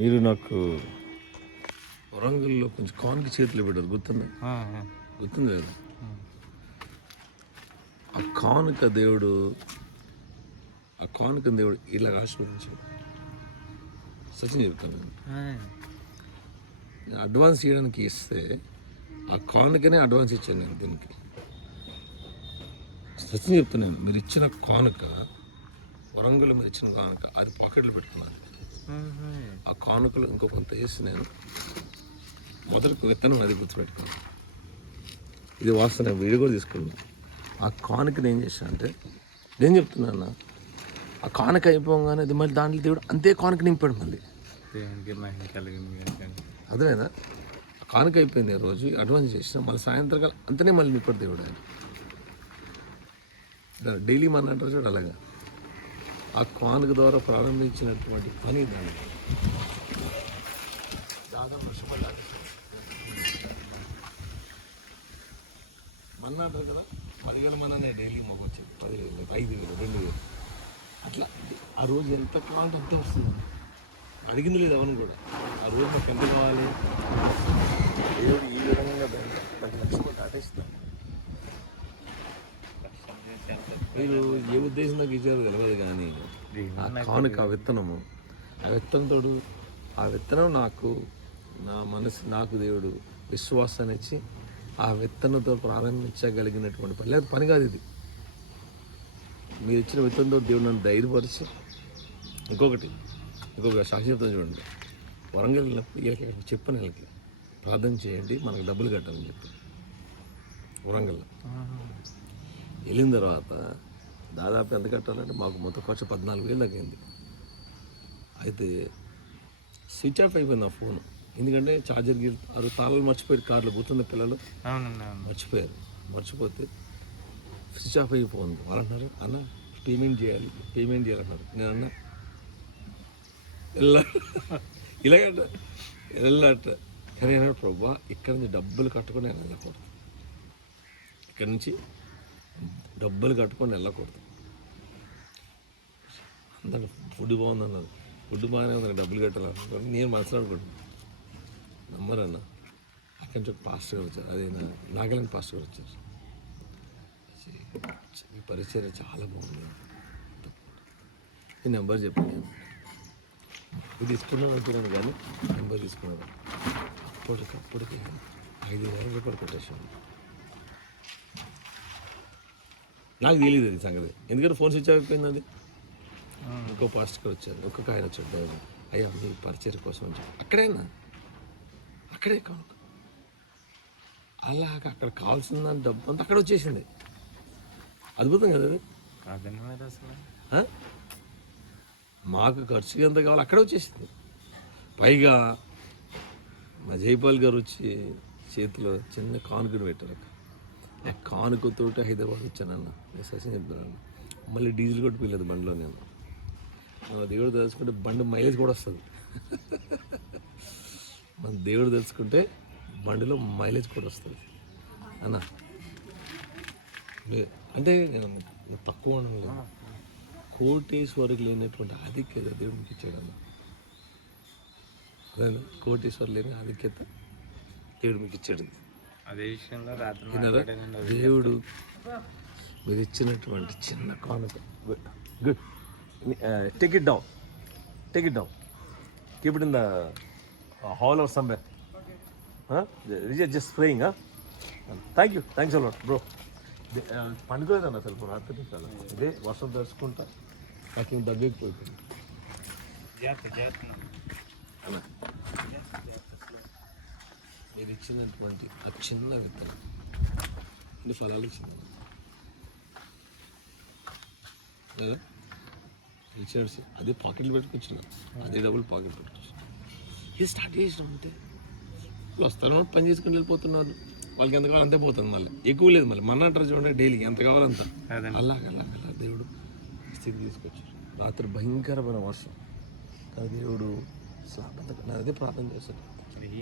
మీరు నాకు వరంగల్లో కొంచెం కాన్కి చేతులు పెట్టారు, గుర్తుంది? గుర్తుంది కదా? ఆ కానుక దేవుడు ఇలా ఆశీర్వదించాడు. సచిన్ చెప్తాను, నేను అడ్వాన్స్ చేయడానికి ఇస్తే ఆ కానుకనే అడ్వాన్స్ ఇచ్చాను నేను దీనికి. సచిన్ చెప్తున్నాను, మీరు ఇచ్చిన కానుక, వరంగల్ మీరు ఇచ్చిన కానుక అది పాకెట్లో పెట్టుకున్నాను. ఆ కానుకలు ఇంకో కొంత వేసి నేను మొదటి విత్తనం అది గుర్తుపెట్టుకున్నాను. ఇది వాస్తవం, వీడియో కూడా తీసుకున్నాను. ఆ కానుకని ఏం చేశాను అంటే, నేను చెప్తున్నాను, ఆ కానుక అయిపోగానే అది మళ్ళీ దాంట్లో దేవుడు అంతే కానుక నింపాడు మళ్ళీ. అదేనా? ఆ కానుక అయిపోయింది రోజు అడ్వాన్స్ చేసిన, మళ్ళీ సాయంత్రకాలం అంతనే మళ్ళీ నింపాడు దేవుడు. ఆయన డైలీ మన అంటారు చూడు, అలాగా ఆ కానుక ద్వారా ప్రారంభించినటువంటి పని దాన్ని దాదాపు మన అంటారు కదా, 10,000 మననే డైలీ మాకు వచ్చేది, 10,000, 5,000, 2,000 అట్లా. ఆ రోజు ఎంత కావాలంటే అంతే వస్తుంది. అడిగింది లేదు అవన్నీ కూడా. ఆ రోజు మాకు ఎంత కావాలి, దేవుడు ఈ విధంగా 10 లక్షలు దాటేస్తాను. మీరు ఏ ఉద్దేశం నాకు ఇచ్చారు తెలియదు, కానీ ఆ కానుక, ఆ విత్తనము, ఆ విత్తనం నాకు, నా మనసు, నాకు దేవుడు విశ్వాసాన్ని ఇచ్చి ఆ విత్తనంతో ప్రారంభించగలిగినటువంటి పని. లేదు పని కాదు ఇది. మీరు ఇచ్చిన విత్తనంతో దేవుడు నన్ను ధైర్యపరిచి, ఇంకొక సాక్షి చెప్తాను చూడండి. వరంగల్ వెళ్ళినప్పుడు వీళ్ళకి చెప్పాను, వీళ్ళకి ప్రార్థన చేయండి, మనకు డబ్బులు కట్టాలని చెప్పి. వరంగల్ వెళ్ళిన తర్వాత దాదాపు ఎంత కట్టాలంటే మాకు మొత్తం ఖర్చు 14,000 తగ్గింది. అయితే స్విచ్ ఆఫ్ అయిపోయింది ఆ ఫోన్. ఎందుకంటే ఛార్జర్కి అది తాళాలు మర్చిపోయారు కార్లో, గుర్తుంది పిల్లలు మర్చిపోతే స్విచ్ ఆఫ్ అయిపోయింది. వాళ్ళు అన్నారు, అన్న పేమెంట్ చేయాలన్నారు. నేను అన్నా వెళ్ళాట కానీ అన్నాడు, ప్రభా ఇక్కడ నుంచి డబ్బులు కట్టుకొని నేను వెళ్ళకూడదు, ఇక్కడ నుంచి డబ్బులు కట్టుకొని వెళ్ళకూడదు. అందరూ ఫుడ్ బాగుంది అన్నారు, ఫుడ్ బాగానే ఉంది, డబ్బులు కట్టాలనుకోండి. నేను మనసులో అనుకుంటున్నాను, నమ్మరన్న. అక్కడి నుంచి ఒక పాస్టర్ గారు వచ్చారు, అదే నాగాలాండ్ పాస్టర్ గారు వచ్చారు. మీ పరిచయం చాలా బాగుంది, ఈ నెంబర్ చెప్పాను. నేను ఇది తీసుకున్నాను అంటున్నాను, కానీ నెంబర్ తీసుకున్నాను. అప్పటికి 5,000 రూపాయలు కొట్టేసాను. నాకు తెలియదు అది సంగతి, ఎందుకంటే ఫోన్ స్విచ్ అయిపోయింది. అది ఇంకో పాస్టర్ గారు వచ్చారు, ఒక్కొక్క ఆయన వచ్చాడు, అయ్యా మీ పరిచయం కోసం అని చెప్పి అక్కడే కాను అలాగ అక్కడ కావాల్సిన డబ్బు అంతా అక్కడ వచ్చేసింది. అద్భుతం కదా అది. మాకు ఖర్చుకి ఎంత కావాలి అక్కడే వచ్చేసింది. పైగా మా జైపాల్ గారు వచ్చి చేతిలో చిన్న కానుకను పెట్టారు. ఆ కానుకతోటి హైదరాబాద్ వచ్చానన్న, నేను సచిన్ చెప్తున్నాను. మళ్ళీ డీజిల్ కూడా పీలేదు బండిలో. నేను దేవుడు తెలుసుకుంటే బండి మైలేజ్ కూడా వస్తుంది. మన దేవుడు తెలుసుకుంటే బండిలో మైలేజ్ కూడా వస్తుంది అన్న. అంటే నేను తక్కువ అనలేదు, కోటేశ్వరికి లేనటువంటి ఆధిక్యత దేవుడు మీకు ఇచ్చాడన్న. అదేనా, కోటేశ్వరు లేని ఆధిక్యత దేవుడు మీకు ఇచ్చాడు. అదే విషయంలో దేవుడు మీరు ఇచ్చినటువంటి చిన్న కానుక. Good, take it down, keep it in the hall or somewhere. Just praying. Thanks a lot bro. పండుకోలేదన్న అసలు రాత్రి చాలా. ఇదే వర్షం తెలుసుకుంటా నాకు దగ్గరికిపోయింది అన్న. మీరు ఇచ్చినటువంటి ఆ చిన్న విత్తనం ఇన్ని ఫలాలు ఇచ్చింది కదా. ఇచ్చాడు, అదే పాకెట్లు పెట్టుకొచ్చినా, అదే డబ్బులు పాకెట్ పెట్టుకొచ్చిన. ఇది స్టార్ట్ చేసినాం అంటే వస్తాను, పని చేసుకుని వెళ్ళిపోతున్నారు. వాళ్ళకి ఎంత కావాలి అంతే పోతుంది, మళ్ళీ ఎక్కువ లేదు. మళ్ళీ మన అంటారు చూడండి, డైలీకి ఎంత కావాలంత. అలాగ దేవుడు స్థితి తీసుకొచ్చారు. రాత్రి భయంకరమైన వర్షం, కానీ దేవుడు అదే ప్రార్థన చేశాడు.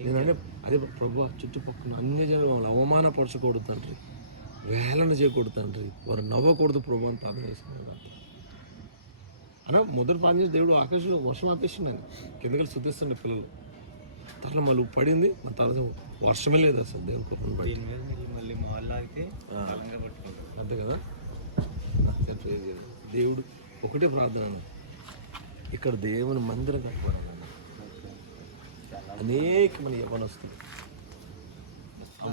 నేనంటే అదే ప్రభు, చుట్టుపక్కల అన్ని జనాలు మమ్మల్ని అవమానపరచకూడదు తండ్రి, వేలన చేయకూడదు తండ్రి, వారు నవ్వకూడదు ప్రభు అని ప్రార్థన చేశాను. అన్న మొదటి ప్రార్థన చేసి దేవుడు ఆకాశంలో వర్షం ఆపేసిండు ఆయన కిందకి శుద్ధిస్తుండే పిల్లలు. తర్వాత మళ్ళీ పడింది, మన తర్వాత వర్షమే లేదు అసలు దేవుని కృపను బట్టి. అంతే కదా. దేవుడు ఒకటే ప్రార్థన అన్న, ఇక్కడ దేవుని మందిరం కట్టుకోవాలన్న. అనేకమైన యవ్వనస్తులు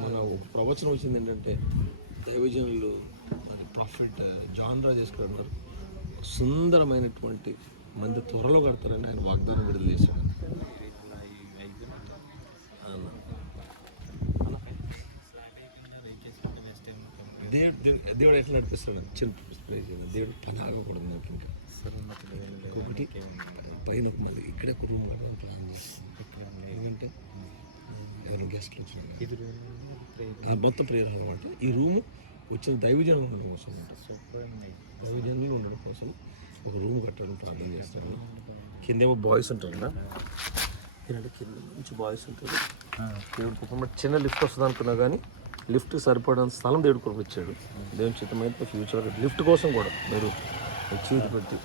మన ఒక ప్రవచనం వచ్చింది ఏంటంటే, దైవజనులు మరి ప్రాఫిట్ జాన్ రాజేష్ గారు అన్నారు, సుందరమైనటువంటి మంది త్వరలో కడతారని ఆయన వాగ్దానం విడుదల చేశాడు. దేవుడు ఎట్లా నడిపిస్తాడు చిన్న స్ప్రే చేయాలి. దేవుడు పని ఆగకూడదు నాకు ఇంకా. ఇంకొకటి పైన మళ్ళీ ఇక్కడే ఒక రూమ్ కట్టడానికి ప్లాన్ చేస్తాను. ఏంటంటే ఎవరైనా గెస్ట్లు వచ్చిన మొత్తం ప్రేయర్ హాల్ అంటే ఈ రూము వచ్చిన దైవజనం ఉండడం కోసం ఉంటుంది. దైవజనులు ఉండడం కోసం ఒక రూమ్ కట్టడం ప్రార్థన చేస్తాను. కిందేమో బాయ్స్ ఉంటారు కదా, ఏంటంటే కింద నుంచి బాయ్స్ ఉంటారు. దేవుడి కుటుంబం చిన్న లిఫ్ట్ వస్తుంది అనుకున్నా కానీ లిఫ్ట్కి సరిపడిన స్థలం దేవుడి కొరకు ఇచ్చాడు. దేవుని చిత్తమైతే ఫ్యూచర్ లిఫ్ట్ కోసం కూడా మీరు చేతి పెట్టి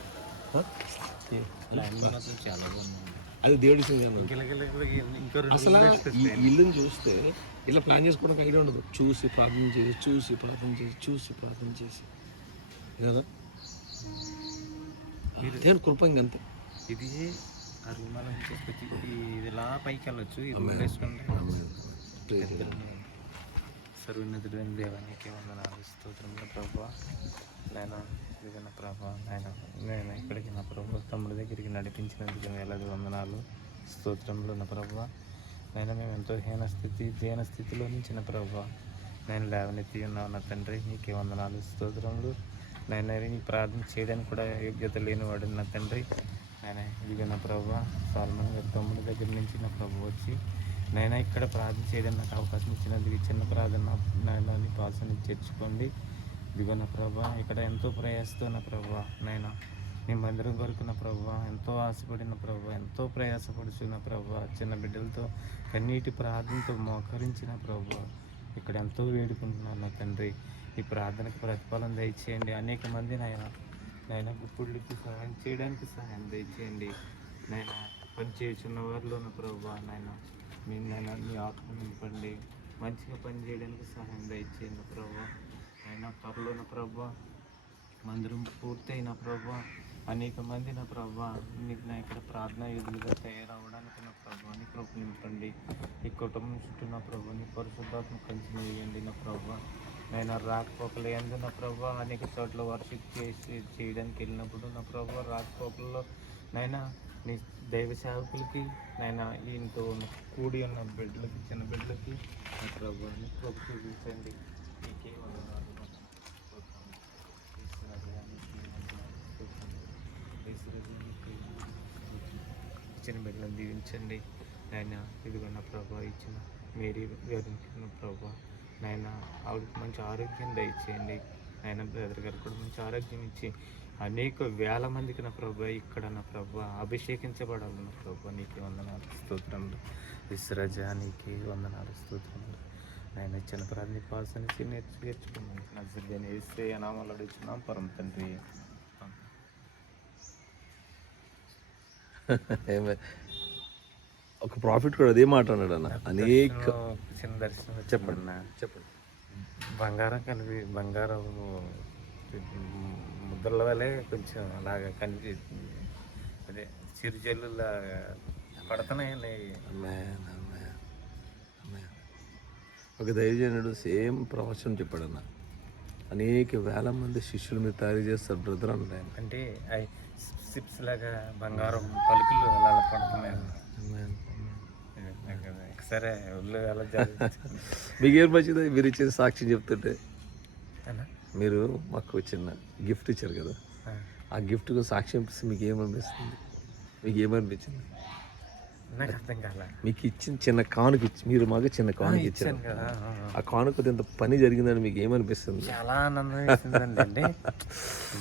అది దేవుడి అసలు ఈ ఇల్లుని చూస్తే ఇలా ప్లాన్ చేసుకోవడానికి ఐడియా ఉండదు. చూసి ప్రార్థన చేసి చూసి ప్రార్థన చేసి చూసి ప్రార్థన చేసి కదా దేవుని కృప ఇంకంతే. ఇది ఇలా పైకి వెళ్ళొచ్చు. సర్వోన్నతుడైన దేవానికి వందనాలు, స్తోత్రములు ప్రభువా. నేను ఇదిగో నా ప్రభా, నేను ఇక్కడికి నా ప్రభు తమ్ముడి దగ్గరికి నడిపించినందుకు వేలాది వందనాలు, స్తోత్రములు నా ప్రభువా. మేము ఎంతో దీన స్థితిలో నుంచి నా ప్రభువా నేను లేవనెత్తి ఉన్నావు నా తండ్రి. నీకే వందనాలు, స్తోత్రములు. ఈ ప్రార్థన చేయడానికి కూడా యోగ్యత లేనివాడు నా తండ్రి. ఇదిగో నా ప్రభువా, సాల్మన్ గారి తమ్ముడి దగ్గర నుంచి నా ప్రభు వచ్చి ఇక్కడ ప్రార్థన చేయడానికి నాకు అవకాశం ఇచ్చినందుకు చిన్న ప్రార్థన నీ పాల్సని చేర్చుకోండి. ఇదిగో నా ప్రభా, ఇక్కడ ఎంతో ప్రయాసతో నా ప్రభా నీ మందిరం కొరకు నా ప్రభా ఎంతో ఆశపడిన ప్రభా, ఎంతో ప్రయాసపడుచున్న ప్రభా, చిన్న బిడ్డలతో కన్నీటి ప్రార్థనతో మోకరించిన ప్రభా ఇక్కడ ఎంతో వేడుకుంటున్నాను నా తండ్రి. ఈ ప్రార్థనకు ప్రతిఫలం దయచేయండి. అనేక మంది నాయన గుప్పుళ్ళకి సహాయం చేయడానికి సహాయం దయచేయండి. పని చేస్తున్న వారిలో నా ప్రభా మీ ఆత్మ నింపండి. మంచిగా పని చేయడానికి సహాయం దయచేయండి ప్రభా. త్వరలో నా ప్రభా మందిరం పూర్తయిన ప్రభా అనేక మంది నా ప్రభా నీకు ఇక్కడ ప్రార్థనా యోధులుగా తయారవడానికి నా ప్రభా నీ కృప నింపండి. ఈ కుటుంబం చుట్టూ నా ప్రభా నీ పరిశుద్ధాత్మ కంచి వేయండి నా ప్రభా. రాకపోకలేదు నా ప్రభా అనేక చోట్ల వర్షిప్ చేయడానికి వెళ్ళినప్పుడు నా ప్రభా రాకపోకల్లో నీ దైవ సేవకులకి ఈయనతో కూడి ఉన్న బిడ్డలకి చిన్న బిడ్డలకి నా ప్రభా నీ కృప చూపించండి. నీకే వందనాలు. ఇచ్చిన బిడ్డలను దీవించండి ఇదిగో నా ప్రభా. ఇచ్చిన మేరీ గారికి నా ప్రభా ఆవిడకి మంచి ఆరోగ్యం దయచేయండి. బ్రదర్ గారికి కూడా మంచి ఆరోగ్యం ఇచ్చి అనేక వేల మందికి నా ప్రభా ఇక్కడ నా ప్రభా అభిషేకించబడాలి నా ప్రభా. నీకే వందనాలు, స్తోత్రములు. విశ్రజ నీకే వందనాలు, స్తోత్రములు. ఇచ్చిన ప్రార్థన పాల్సని నేర్చుకున్నాను. నజరేయుడైన యేసయ్య నామములో అడుగుచున్నాం పరమ తండ్రి. ఒక ప్రాఫిట్ కూడా అదే మాట అన్నాడు అన్న. అనేక చిన్న దర్శనం చెప్పండి. బంగారం ముద్రల వల్లే కొంచెం అలాగా కనిపిస్తుంది. అదే చిరుజల్లులాగా పడుతున్నాయండి. ఒక దైవజనుడు సేమ్ ప్రవచనం చెప్పాడన్న. అనేక వేల మంది శిష్యులు మీరు తయారు చేస్తారు బ్రదర్ అన్నాడు. అంటే సిప్స్ లాగా బంగారం పలుకులు అలా పడుతున్నాయి. సరే అలా మీకు ఏం మంచిది మీరు ఇచ్చిన సాక్షి చెప్తుంటే. మీరు మాకు చిన్న గిఫ్ట్ ఇచ్చారు కదా, ఆ గిఫ్ట్కు సాక్ష్యం ఇస్తే మీకు ఏమనిపిస్తుంది? మీకు ఏమనిపించింది? నాకు అర్థం కాలే. మీకు ఇచ్చిన చిన్న కానుక ఇచ్చి మీరు మాకు చిన్న కానుక ఇచ్చారు కదా, ఆ కానుక ఇంత పని జరిగిందని మీకు ఏమనిపిస్తుంది? చాలా ఆనందం వేసిందండి.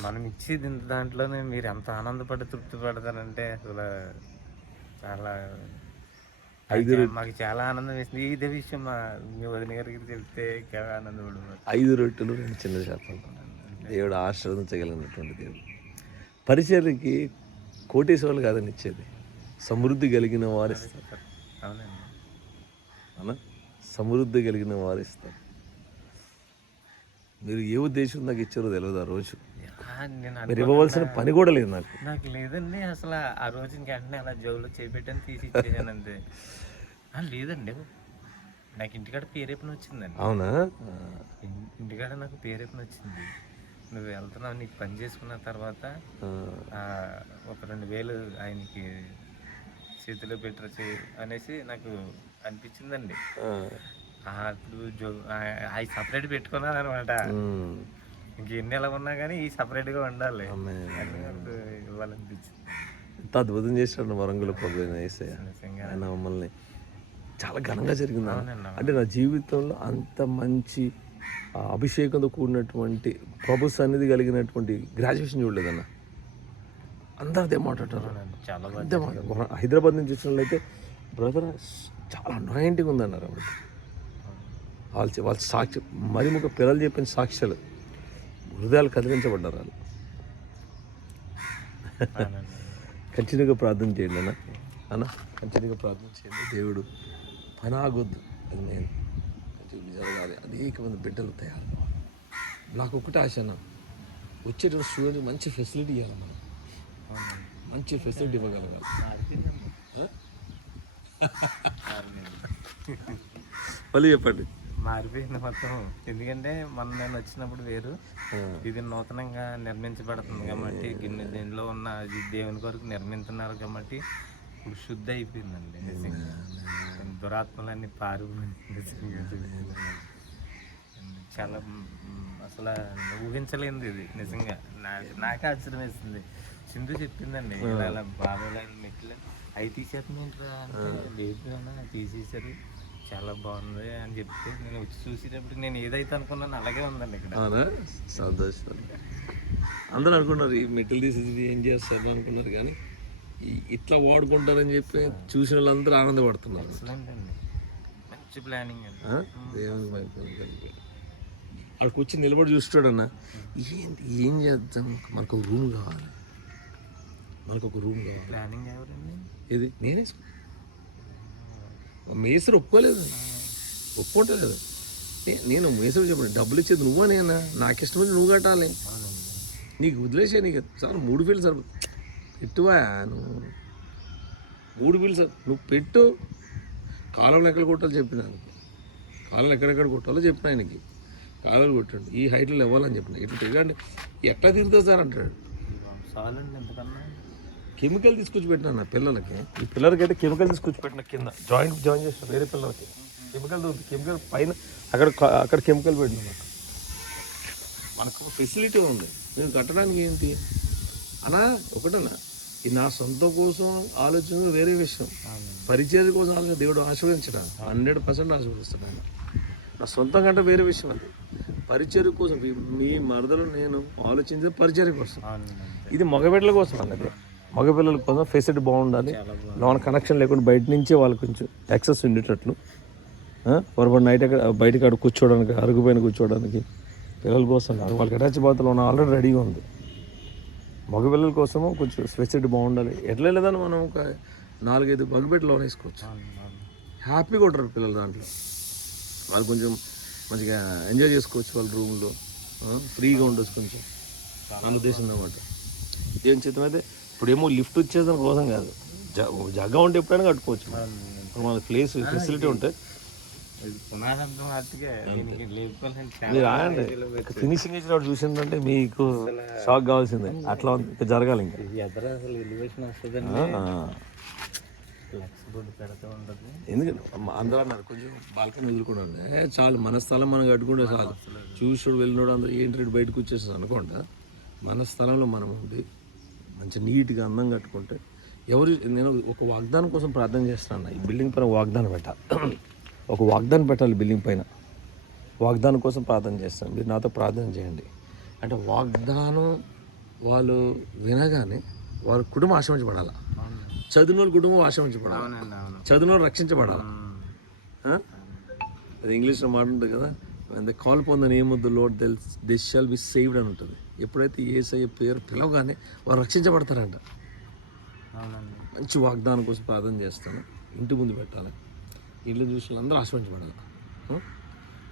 మనం ఇచ్చేది దాంట్లోనే మీరు ఎంత ఆనందపడి తృప్తి పడతారంటే అసలు చాలా మాకు చాలా ఆనందం వేసింది. ఇదే విషయం మీ వదిన గారికి చెప్తే ఆనందపడు. 5 రొట్టెలు 2 చిన్న చేపలు దేవుడు ఆశీర్వదించగలిగినటువంటి దేవుడు. పరిచర్యకి కోటేశ్వర్లు కాదని ఇచ్చేది, సమృద్ధి కలిగిన వారు ఇస్తారు. అవునండి. అన్న సమృద్ధి కలిగిన వారు ఇస్తారు. మీరు ఏ ఉద్దేశం నాకు ఇచ్చారో తెలియదు. ఆ రోజు నేను మీరు ఇవ్వవలసిన పని కూడా లేదు నాకు లేదండి. అసలు ఆ రోజు వెంటనే అలా జోబులో చేపెట్టని తీసి ఇచ్చేసాను అంతే. లేదండి, నాకు ఇంటికాడ పేరేపని వచ్చిందండి. అవునా? ఇంటికాడ నాకు పేరేపని వచ్చింది. నువ్వు వెళ్తున్నావు, నీకు పని చేసుకున్న తర్వాత ఒక 2,000 ఆయనకి చేతిలో పెట్టరు అనేసి నాకు అనిపించిందండి. అప్పుడు అవి సపరేట్ పెట్టుకున్నాను అనమాట. ఇంకెన్ని ఎలా ఉన్నా కానీ ఈ సపరేట్గా ఉండాలి అని నాకు ఇవ్వాలనిపించింది. ఎంత అద్భుతం చేశాడు వరంగల్ ప్రభు ఆయన మమ్మల్ని. చాలా ఘనంగా జరిగింది. అంటే నా జీవితంలో అంత మంచి అభిషేకంతో కూడినటువంటి ప్రభు సన్నిధి కలిగినటువంటి గ్రాడ్యుయేషన్ చూడలేదన్న. అందరూ అదే మాట్లాడతారు. హైదరాబాద్ నుంచి వచ్చినట్లయితే బ్రదర్ చాలా అనాయింటిగా ఉందన్నారు. వాళ్ళ సాక్షి మరి ముఖ్య పిల్లలు చెప్పిన సాక్ష్యాలు హృదయాలు కదిలించబడ్డారు. వాళ్ళు కంటిన్యూగా ప్రార్థన చేయండి అన్న కంటిన్యూగా ప్రార్థన చేయండి. దేవుడు పని ఆగొద్దు, అది నేను కంటిన్యూ జరగాలి. అనేక మంది బిడ్డలు తయారు. నాకు ఒకటే ఆశ అన్న, వచ్చేటప్పుడు స్టూడెంట్కి మంచి ఫెసిలిటీ ఇవ్వాలి. మనం మంచి ఫెసిలిటీ ఇవ్వగలగాలి. మళ్ళీ చెప్పండి. మారిపోయింది మొత్తం. ఎందుకంటే మొన్న నేను వచ్చినప్పుడు వేరు, ఇది నూతనంగా నిర్మించబడుతుంది కాబట్టి దీనిలో ఉన్న దేవుని కొరకు నిర్మిస్తున్నారు కాబట్టి ఇప్పుడు శుద్ధి అయిపోయిందండి. నిజంగా దురాత్మలన్నీ పారిపోయింది. చాలా అసలు ఊహించలేనిది ఇది. నిజంగా నాకే ఆశ్చర్యం వేస్తుంది. సింధు చెప్పిందండి ఇలా బాబాయ్ మెట్లు అవి తీసేస్తున్నా అంటే లేదు అన్న తీసేసారు, చాలా బాగుంది అని చెప్తే నేను వచ్చి చూసేటప్పుడు నేను ఏదైతే అనుకున్నాను అలాగే ఉందండి ఇక్కడ. సంతోషం. అందరూ అనుకున్నారు ఈ మెట్లు తీసేది ఏం చేస్తారు అనుకున్నారు, కానీ ఇట్లా వాడుకుంటారని చెప్పి చూసిన వాళ్ళందరూ ఆనందపడుతున్నారు. మంచి ప్లానింగ్ అండి. అక్కడికి వచ్చి నిలబడి చూస్తాడన్న, ఏంటి ఏం చేద్దాం, మనకు ఒక రూమ్ కావాలి, మనకు ఒక రూమ్ కావాలి. ప్లానింగ్ ఎవరండి? ఇది నేనే. మేసరు ఒప్పుకోలేదు, ఒప్పుకోవట్లేదు. నేను మేసరు చెప్పాను, డబ్బులు ఇచ్చేది నువ్వా నేనా, నాకు ఇష్టమైంది నువ్వు కట్టాలి, నీకు వదిలేసే, నీకు సార్ 3 ఫీల్డ్ సార్ పెట్టువా, నువ్వు 3 ఫీల్డ్ సార్ నువ్వు పెట్టు. కాలంలో ఎక్కడ కొట్టాలో చెప్పిన, కాలంలో ఎక్కడెక్కడ కొట్టాలో చెప్పిన ఆయనకి. కాలాలు కొట్టాడు, ఈ హైట్లో ఇవ్వాలని చెప్పిన. ఇట్లా తిరగండి, ఎట్లా తిరుగుతుంది సార్ అంటాడు. కెమికల్ తీసుకొచ్చి పెట్టినా నా పిల్లలకి, ఈ పిల్లలకి అయితే కెమికల్ తీసుకొచ్చి పెట్టిన, కింద జాయిన్ చేసిన వేరే పిల్లలకి కెమికల్ దొరుకుతుంది. కెమికల్ పైన అక్కడ కెమికల్ పెట్టిన. మనకు ఫెసిలిటీ ఉంది, నేను కట్టడానికి ఏంటి అన్నా ఒకటన్నా. ఇది నా సొంత కోసం ఆలోచన వేరే విషయం, పరిచయం కోసం ఆలోచన దేవుడు ఆశీర్వదించడం 100% ఆశీర్వదిస్తున్నాను. నా సొంతం కంటే వేరే విషయం అది. పరిచయం కోసం మీ మరదలు నేను ఆలోచించే పరిచయం కోసం. ఇది మగబిడ్డల కోసం అన్నది, మగపిల్లల కోసం ఫెసిలిటీ బాగుండాలి, లోన కనెక్షన్ లేకుండా బయట నుంచే వాళ్ళకి కొంచెం యాక్సెస్ ఉండేటట్లు. పొరపాటు నైట్ బయటకు అక్కడ కూర్చోవడానికి, అరుగు పైన కూర్చోవడానికి పిల్లల కోసం వాళ్ళకి అటాచ్ బాత్రూమ్ ఉన్న ఆల్రెడీ రెడీగా ఉంది. మగపిల్లల కోసము కొంచెం ఫెసిలిటీ బాగుండాలి. ఎట్లా లేదని మనం ఒక 4-5 మగబిడ్డ లోన్ వేసుకోవచ్చు, హ్యాపీగా ఉంటారు పిల్లలు. దాంట్లో వాళ్ళు కొంచెం మంచిగా ఎంజాయ్ చేసుకోవచ్చు, వాళ్ళ రూమ్లో ఫ్రీగా ఉండొచ్చు కొంచెం. నా ఉద్దేశం అన్నమాట. దేవుని చిత్తం అయితే ఇప్పుడేమో లిఫ్ట్ వచ్చేదాని కోసం కాదు, జగ్గా ఉంటే ఎప్పుడైనా కట్టుకోవచ్చు. మన ప్లేస్ ఫెసిలిటీ ఉంటే మీరు రాయండి. ఫినిషింగ్ ఇచ్చినప్పుడు చూసిందంటే మీకు షాక్ కావాల్సిందే. అట్లా జరగాలి. ఇంకా ఎందుకంటే అందరూ అన్నారు కొంచెం బాల్కనీ వదులుకోండి, చాలు మన స్థలం మనం కట్టుకుంటే చాలు. చూసాడు వెళ్ళినాడు అందరూ ఏంటి బయటకు వచ్చేసి అనుకోండి. మన స్థలంలో మనం ఉండి మంచి నీట్గా అందం కట్టుకుంటే నేను ఒక వాగ్దానం కోసం ప్రార్థన చేస్తాను. ఈ బిల్డింగ్ పైన వాగ్దానం పెట్టాలి, ఒక వాగ్దానం పెట్టాలి. బిల్డింగ్ పైన వాగ్దానం కోసం ప్రార్థన చేస్తాను. మీరు నాతో ప్రార్థన చేయండి. అంటే వాగ్దానం వాళ్ళు వినగానే వాళ్ళ కుటుంబం ఆశ్రమించబడాలి, చదివిన వాళ్ళ కుటుంబం ఆశ్రమించబడాలి, చదివిన వాళ్ళు రక్షించబడాలి. అది ఇంగ్లీష్లో మాట ఉంటుంది కదా, ద కాల్ పొంద name of the lord they shall be saved అని ఉంటుంది. ఎప్పుడైతే యేసయ్య పేరు పిలవగానే వారు రక్షించబడతారంట. అవునండి. మంచి వాగ్దానం కోసం ప్రార్థన చేస్తాను. ఇంటి ముందు పెట్టాలి, ఇల్లు చూసిన అందరూ ఆశ్రయించబడాలి.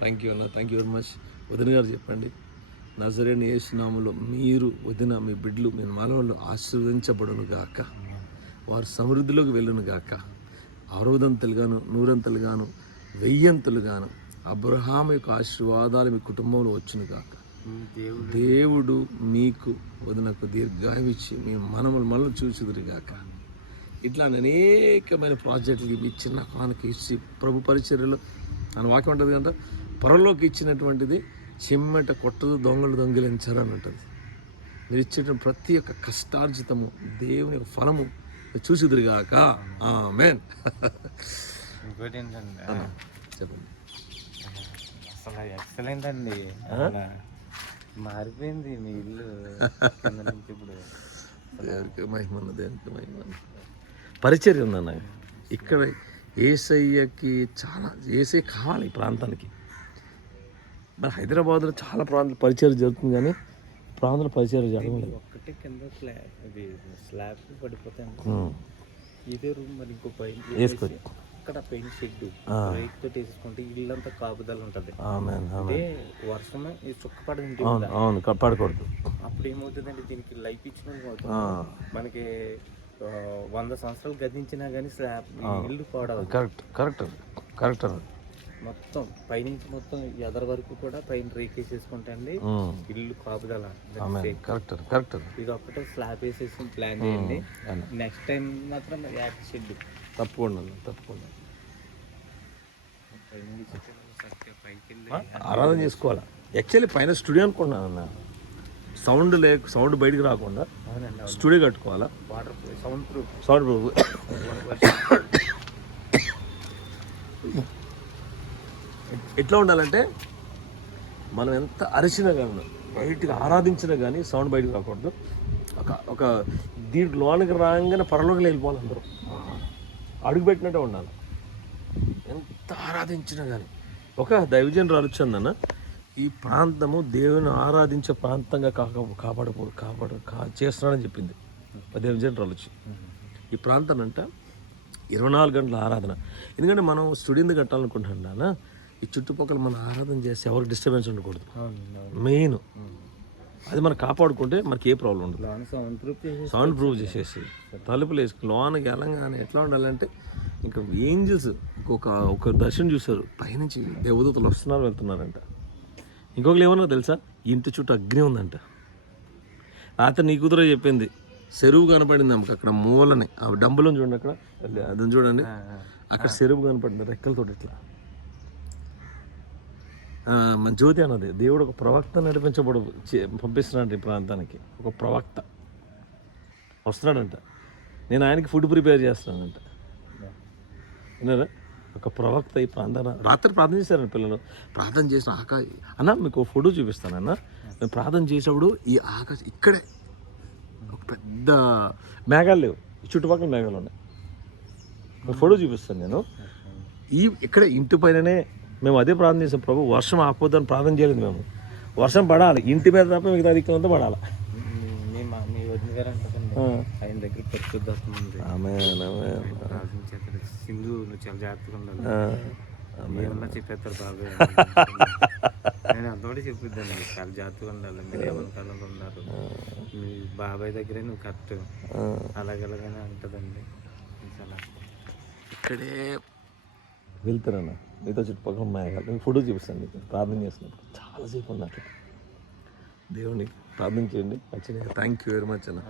థ్యాంక్ యూ అన్న, థ్యాంక్ యూ వెరీ మచ్. వదిన గారు చెప్పండి, నజరేయుని యేసు నామములో మీరు వదిన మీ బిడ్డలు మీ మనవళ్ళు ఆశీర్వదించబడును గాక, వారు సమృద్ధిలోకి వెళ్ళును గాక, 60 100 100 అబ్రహాము యొక్క ఆశీర్వాదాలు మీ కుటుంబంలో వచ్చును గాక. దేవుడు మీకు వదినకు దీర్ఘాయువిచ్చి మీ మనల్ని చూసుదురు గాక. ఇట్లా అనేకమైన ప్రాజెక్టులకి మీ చిన్న కానుక ఇచ్చి ప్రభు పరిచర్యలో అని వాక్యం ఉంటుంది కంట, పొరలోకి ఇచ్చినటువంటిది చిమ్మెట కొట్టదు, దొంగలు దొంగిలించారు అని ఉంటుంది. మీరు ఇచ్చేటువంటి ప్రతి ఒక్క కష్టార్జితము దేవుని యొక్క ఫలము చూసుదురుగాక. ఆమేన్. ఇంకోటి ఏంటంటే చెప్పండి. అసలు ఎక్సలెంట్ అండి. మారిపోయింది మీ ఇల్లు కింద నుంచి ఇప్పుడు. దేవునికి మహిమ, దేవునికి మహిమ. పరిచర్య ఉందన్న ఇక్కడ. యేసయ్యకి చాలా ఏసై కావాలి ఈ ప్రాంతానికి. మరి హైదరాబాద్లో చాలా ప్రాంతాలు పరిచయం జరుగుతుంది, కానీ ప్రాంతాల పరిచయం జరగలేదు. ఒక్కటే కింద స్లాబ్ పడిపోతాయి. ఇదే రూమ్ మరి ఇంకో పైన వేసుకోండి. ఇక్కడ పెయింట్ షెడ్ రైట్ తోటి వేసుకుంటే ఇల్లంతా కాపుదల ఉంటది. అంటే వర్షమే చుక్క పడింది, అవును, పడకూడదు. అప్పుడు ఏమవుతుందంటే దీనికి లైఫ్ ఇచ్చిన మనకి 100 సంవత్సరాలు గదించినా కానీ స్లాబ్ ఇల్లు పాడవదు. కరెక్ట్. మొత్తం పైనుంచి మొత్తం ఎదర వరకు కూడా పైన రేకేసేసుకుంటే అండి ఇల్లు కాపుదల. కరెక్ట్. ఇది ఒక్కటే స్లాబ్ వేసేసి ప్లాన్ చేయండి. నెక్స్ట్ టైం మాత్రం యాక్ట్ షెడ్ తప్పకుండా. ఆరాధన చేసుకోవాలా. యాక్చువల్లీ పైన స్టూడియో అనుకున్నాను అన్న, సౌండ్ బయటికి రాకుండా స్టూడియో కట్టుకోవాలా. Sound proof. ఎట్లా ఉండాలంటే మనం ఎంత అరిచినా కానీ బయటికి ఆరాధించినా కానీ సౌండ్ బయటకు రాకూడదు. ఒక దీంట్లో లోనికి రాగానే పరలోకి వెళ్ళిపోవాలి, అందరూ అడుగుపెట్టినట్టే ఉండాలి. ఎంత ఆరాధించినా కానీ ఒక దైవజనురాలు వచ్చిందన్న, ఈ ప్రాంతము దేవుని ఆరాధించే ప్రాంతంగా చేస్తున్నాడని చెప్పింది. దైవజనురాలు వచ్చి ఈ ప్రాంతం అంట 24 గంటల ఆరాధన. ఎందుకంటే మనం స్టూడియో కట్టాలనుకుంటున్నా, ఈ చుట్టుపక్కల మనం ఆరాధన చేస్తే ఎవరికి డిస్టర్బెన్స్ ఉండకూడదు. మెయిన్ అది మనం కాపాడుకుంటే మనకి ఏ ప్రాబ్లం ఉండదు. సౌండ్ ప్రూఫ్ చేసేసి తలుపులు వేసుకుని లోనకి వెళ్ళంగానే ఎట్లా ఉండాలంటే ఇంకా ఏంజిల్స్ ఒక దర్శనం చూశారు, పైనుంచి దేవదూతలు వస్తున్నారు వెళ్తున్నారంట. ఇంకొకరు ఏమన్నా తెలుసా, ఇంటి చుట్టూ అగ్ని ఉందంట. రాత్రి నీ కూతురు చెప్పింది, చెరువు కనపడింది ఆమెకు అక్కడ మూలని. ఆ డంబులను చూడండి, అక్కడ అదని చూడండి, అక్కడ చెరువు కనపడింది రెక్కలతో ఇట్లా. మన జ్యోతి అన్నది, దేవుడు ఒక ప్రవక్త పంపిస్తున్నాడు ఈ ప్రాంతానికి. ఒక ప్రవక్త వస్తున్నాడంట. నేను ఆయనకి ఫుడ్ ప్రిపేర్ చేస్తున్నానంట. విన్నారా? ఒక ప్రవక్త ఈ ప్రాంతాన రాత్రి ప్రార్థన చేశారండి పిల్లలు. ప్రార్థన చేసిన అన్న మీకు ఫోటో చూపిస్తానన్న. మేము ప్రార్థన చేసేప్పుడు ఈ ఆకాశం ఇక్కడే ఒక పెద్ద మేఘాలు లేవు, ఈ చుట్టుపక్కల మేఘాలు ఉన్నాయి. ఫోటో చూపిస్తాను నేను. ఇక్కడే ఇంటి పైననే మేము అదే ప్రార్థన చేసాం, ప్రభు వర్షం ఆపోద్దని ప్రార్థన చేయలేదు మేము. వర్షం పడాలి ఇంటి మీద తప్ప మిగతా దిక్కులంతా పడాలి. మీ వదిన గారు అంటుందండి, ఆయన దగ్గర పరిశుద్ధాత్మ ఉంది. సింధు నువ్వు చాలా జాగ్రత్తగా ఉండాలి, ఏమన్నా చెప్పేస్తారు బాబాయ్. నేను అంతటి చెప్పిద్దాను, చాలా జాగ్రత్తగా ఉండాలి, మీరు ఎవరి కాలంలో ఉన్నారు, మీ బాబాయ్ దగ్గరే నువ్వు కరెక్ట్ అలాగలాగానే ఉంటుందండి. చాలా ఇక్కడే వెళ్తారన్న మిగతా చుట్టుపక్కల మేఘాలు. నేను ఫోటో చూపిస్తాను మీకు ప్రార్థన చేసినప్పుడు. చాలాసేపు ఉన్నట్టు దేవునికి ప్రార్థన చేయండి. మంచిగా. థ్యాంక్ యూ వెరీ మచ్ అన్న.